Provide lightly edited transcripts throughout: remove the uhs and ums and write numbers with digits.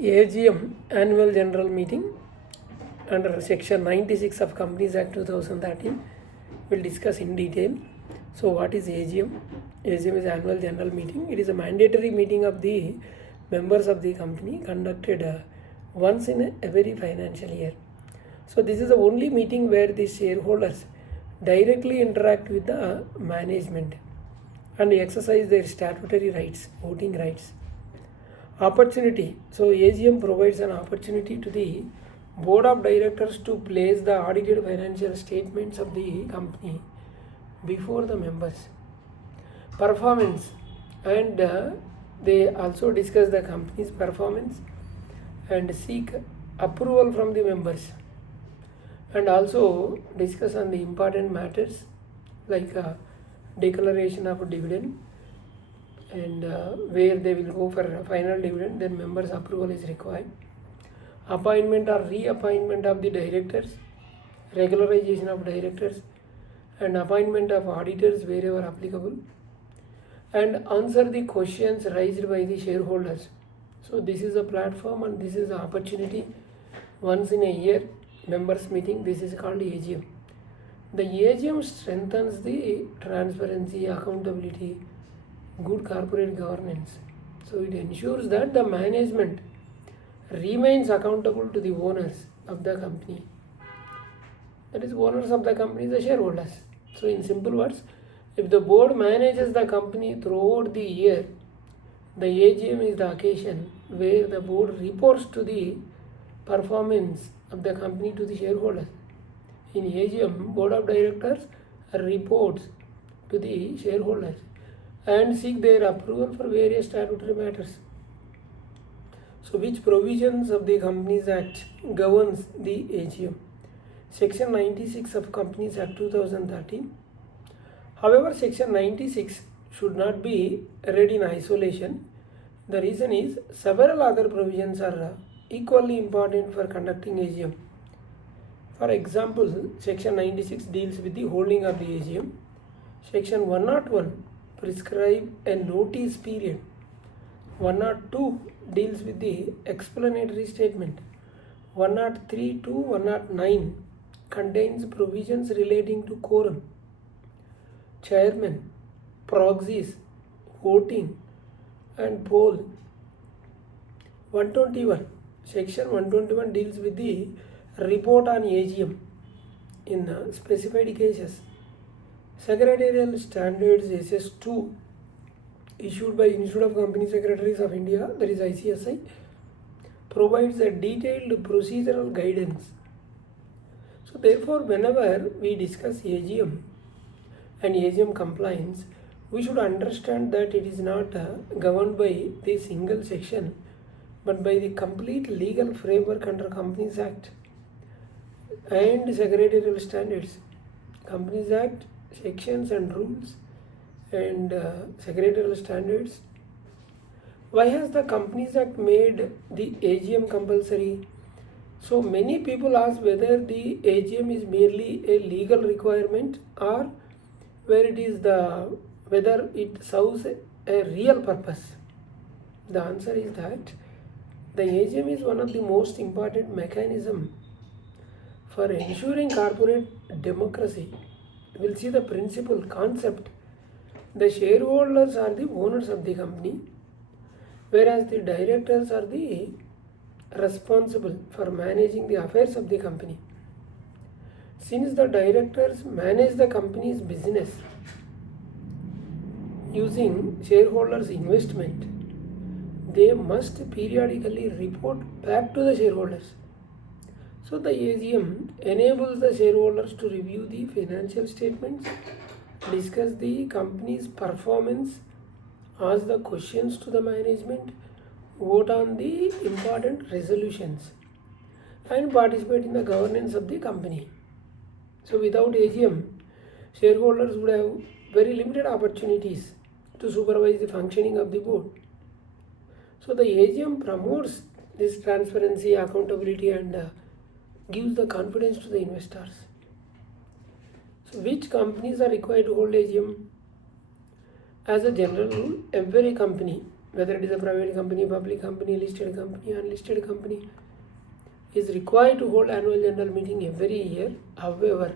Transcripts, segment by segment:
AGM Annual General Meeting under Section 96 of Companies Act 2013 will discuss in detail. So what is AGM? AGM is Annual General Meeting. It is a mandatory meeting of the members of the company conducted once in every financial year. So this is the only meeting where the shareholders directly interact with the management and exercise their statutory rights, voting rights. Opportunity. So AGM provides an opportunity to the board of directors to place the audited financial statements of the company before the members. Performance, and they also discuss the company's performance and seek approval from the members, and also discuss on the important matters like declaration of dividend and where they will go for final dividend, then members approval is required. Appointment or reappointment of the directors, regularization of directors, and appointment of auditors wherever applicable, and answer the questions raised by the shareholders. So this is a platform and this is the opportunity once in a year members meeting. This is called AGM. The AGM strengthens the transparency, accountability, good corporate governance. So it ensures that the management remains accountable to the owners of the company. That is, owners of the company, the shareholders. So in simple words, if the board manages the company throughout the year, the AGM is the occasion where the board reports to the performance of the company to the shareholders. In AGM, board of directors reports to the shareholders and seek their approval for various statutory matters. So which provisions of the Companies Act governs the AGM? Section 96 of Companies Act 2013. However, Section 96 should not be read in isolation. The reason is several other provisions are equally important for conducting AGM. For example, Section 96 deals with the holding of the AGM. Section 101 prescribes a notice period. 102 deals with the explanatory statement. 103 to 109 contains provisions relating to quorum, chairman, proxies, voting, and poll. 121. Section 121 deals with the report on AGM in specified cases. Secretarial Standards SS2 issued by Institute of Company Secretaries of India, that is ICSI, provides a detailed procedural guidance. So therefore, whenever we discuss AGM and AGM compliance, we should understand that it is not governed by the single section, but by the complete legal framework under Companies Act and Secretarial Standards. Companies Act, sections and rules, and Secretarial Standards. Why has the Companies Act made the AGM compulsory? So many people ask whether the AGM is merely a legal requirement or whether it serves a real purpose. The answer is that the AGM is one of the most important mechanisms for ensuring corporate democracy. We'll see the principle, concept. The shareholders are the owners of the company, whereas the directors are the responsible for managing the affairs of the company. Since the directors manage the company's business using shareholders' investment, they must periodically report back to the shareholders. So the AGM enables the shareholders to review the financial statements, discuss the company's performance, ask the questions to the management, vote on the important resolutions, and participate in the governance of the company. So without AGM, shareholders would have very limited opportunities to supervise the functioning of the board. So the AGM promotes this transparency, accountability, and gives the confidence to the investors. So which companies are required to hold AGM? As a general rule, every company whether it is a private company, public company, listed company, unlisted company, is required to hold annual general meeting every year. However,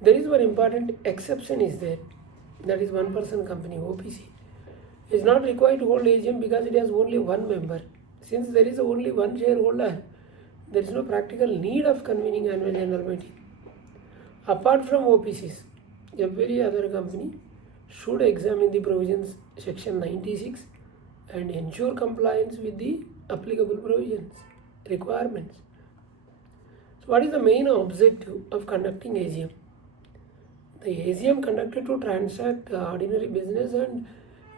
there is one important exception is there, that is one person company, OPC, is not required to hold AGM because it has only one member. Since there is only one shareholder, there is no practical need of convening annual general meeting. Apart from OPCs, every other company should examine the provisions section 96 and ensure compliance with the applicable provisions, requirements. So what is the main objective of conducting AGM? The AGM conducted to transact ordinary business and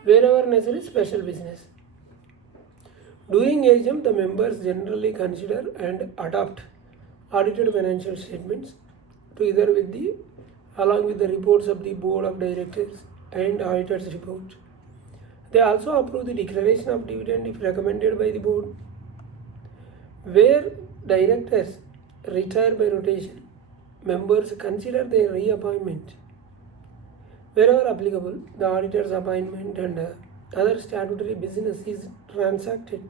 wherever necessary special business. During AGM, the members generally consider and adopt audited financial statements together with along with the reports of the board of directors and auditors report. They also approve the declaration of dividend if recommended by the board. Where directors retire by rotation, members consider their reappointment. Wherever applicable, the auditor's appointment and other statutory business is transacted.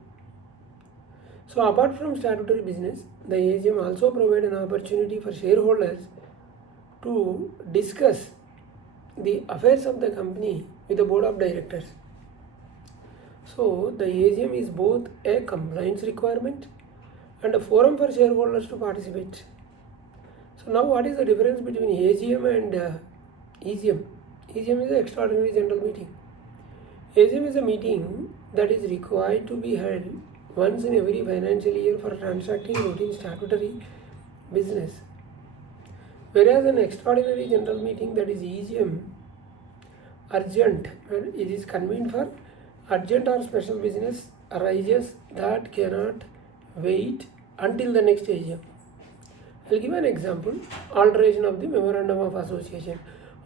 So apart from statutory business, the AGM also provide an opportunity for shareholders to discuss the affairs of the company with the board of directors. So the AGM is both a compliance requirement and a forum for shareholders to participate. So now what is the difference between AGM and EGM? EGM is an extraordinary general meeting. AGM is a meeting that is required to be held once in every financial year for transacting routine statutory business. Whereas an extraordinary general meeting, that is EGM, urgent, and it is convened for urgent or special business arises that cannot wait until the next AGM. I'll give an example: alteration of the memorandum of association,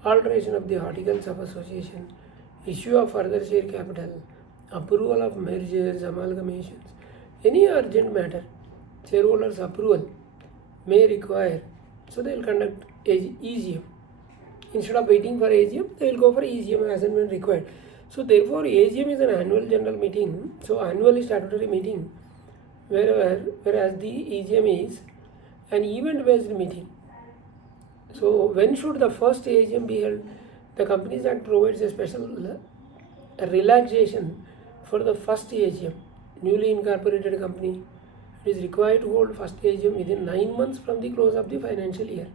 alteration of the articles of association, issue of further share capital, approval of mergers, amalgamations. Any urgent matter, shareholders' approval may require, so they will conduct EGM. Instead of waiting for AGM, they will go for EGM as and when required. So therefore, AGM is an annual general meeting, so annual statutory meeting, whereas the EGM is an event-based meeting. So when should the first AGM be held? The Companies Act provides a special relaxation for the first AGM. Newly incorporated company, it is required to hold first AGM within 9 months from the close of the financial year.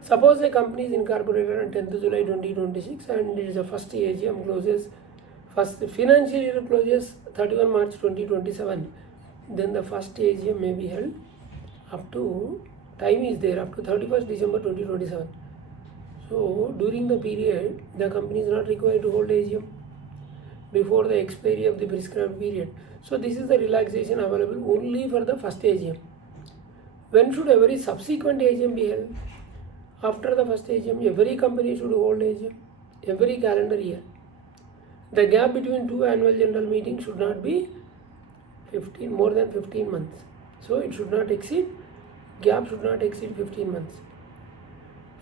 Suppose a company is incorporated on 10th July 2026 and it is the first AGM closes, first financial year closes 31 March 2027, then the first AGM may be held up to, time is there, up to 31st December 2027. So during the period, the company is not required to hold AGM before the expiry of the prescribed period. So this is the relaxation available only for the first AGM. When should every subsequent AGM be held? After the first AGM, every company should hold AGM every calendar year. The gap between two annual general meetings should not be more than 15 months. So it should not exceed, gap should not exceed 15 months.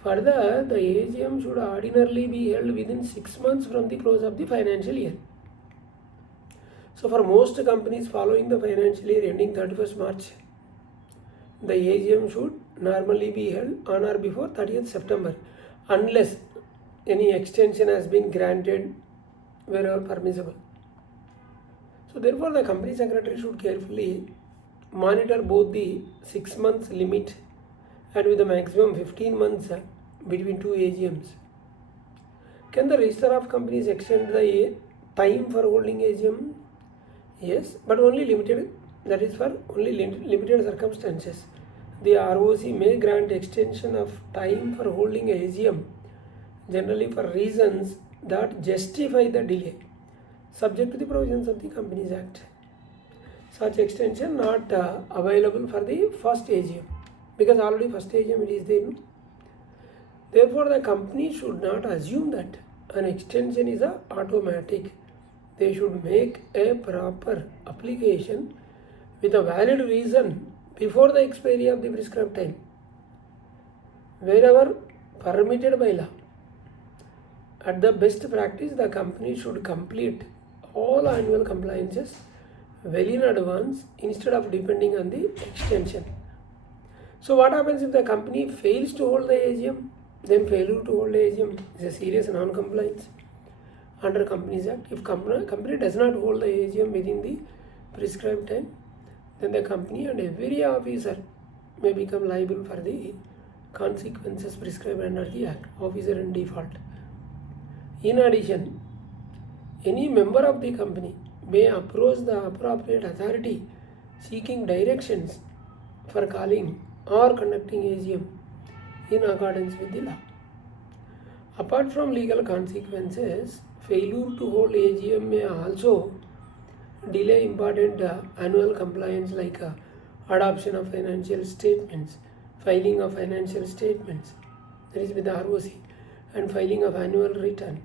Further, the AGM should ordinarily be held within 6 months from the close of the financial year. So for most companies following the financial year ending 31st March, the AGM should normally be held on or before 30th September unless any extension has been granted wherever permissible. So therefore the company secretary should carefully monitor both the 6 months limit and with a maximum 15 months between two AGMs. Can the register of companies extend the time for holding AGM? Yes, but only limited, that is for only limited circumstances. The ROC may grant extension of time for holding AGM, generally for reasons that justify the delay, subject to the provisions of the Companies Act. Such extension not available for the first AGM, because already first AGM it is there. Therefore, the company should not assume that an extension is automatic. They should make a proper application with a valid reason before the expiry of the prescribed time. Wherever permitted by law, at the best practice, the company should complete all annual compliances well in advance instead of depending on the extension. So what happens if the company fails to hold the AGM? Then failure to hold the AGM is a serious non-compliance under Companies Act. If company does not hold the AGM within the prescribed time, then the company and every officer may become liable for the consequences prescribed under the Act, officer in default. In addition, any member of the company may approach the appropriate authority seeking directions for calling or conducting AGM in accordance with the law. Apart from legal consequences, failure to hold AGM may also delay important annual compliance like adoption of financial statements, filing of financial statements, that is with the ROC, and filing of annual return,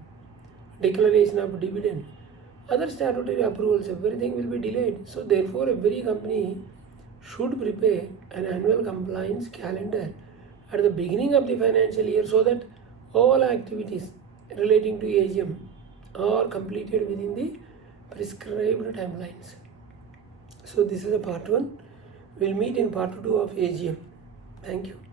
declaration of dividend, other statutory approvals, everything will be delayed. So therefore every company should prepare an annual compliance calendar at the beginning of the financial year so that all activities relating to AGM are completed within the prescribed timelines. So this is a part 1. We'll meet in part 2 of AGM. Thank you.